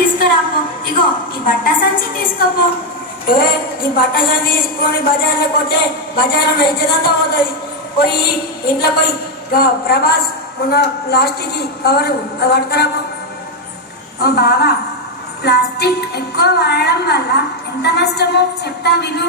తీసుకురాపో ఇగో ఈ బట్ట సంచి తీసుకోపో. ఏ ఈ బట్ట సంచి తీసుకొని బజార్లో కొట్టే బజార్లో నడిచేదంతా పోతుంది. పోయి ఇంట్లో పోయి ప్రభాస్ మొన్న ప్లాస్టిక్ కవర్ పట్టుకురాపో ఓ బావా ప్లాస్టిక్ ఎక్కువ వాడడం వల్ల ఎంత నష్టమో చెప్తా విను.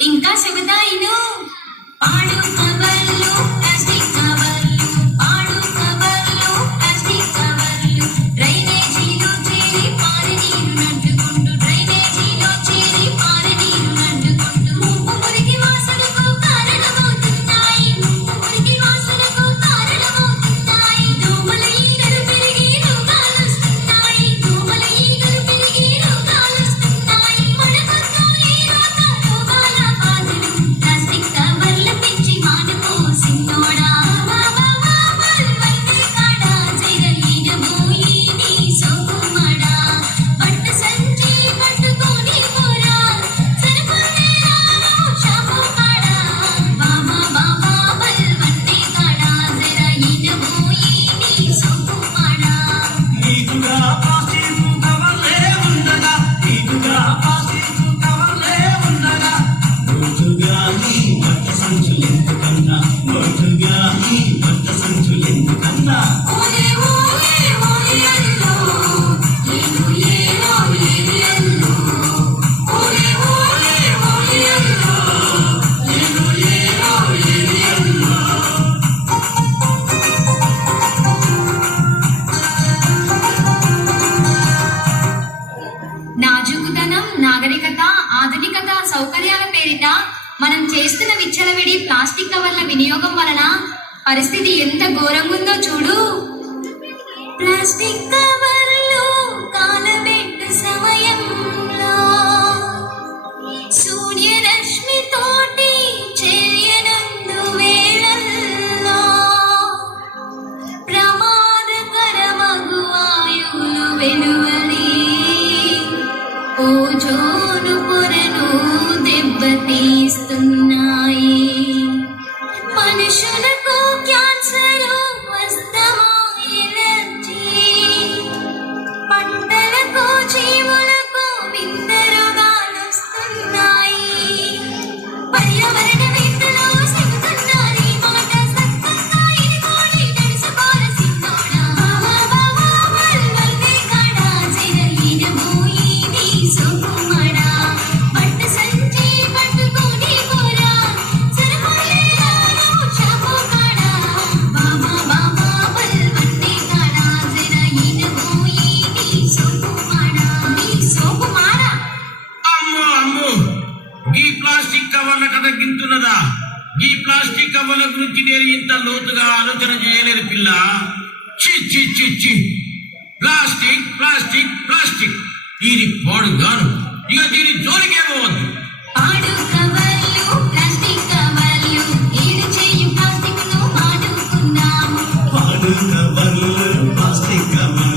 ఇంకా చెబుతా ఇను పాడు నాగరికత ఆధునికత సౌకర్యాల పేరిట మనం చేస్తున్న విచ్చలవిడి ప్లాస్టిక్ కవర్ల వినియోగం వలన పరిస్థితి ఎంత ఘోరంగా ఉందో చూడు. ప్లాస్టిక్ শুনে కవర్లకు తగ్గించున్నదా? ఈ ప్లాస్టిక్ కవర్ల గురించి నేను ఇంత లోతుగా ఆలోచన చేయలేదు పిల్ల. చిచ్చి చి ప్లాస్టిక్ ప్లాస్టిక్ ప్లాస్టిక్. దీని పాడు గాను. ఇక దీని జోలికే పోవద్దు. ప్లాస్టిక్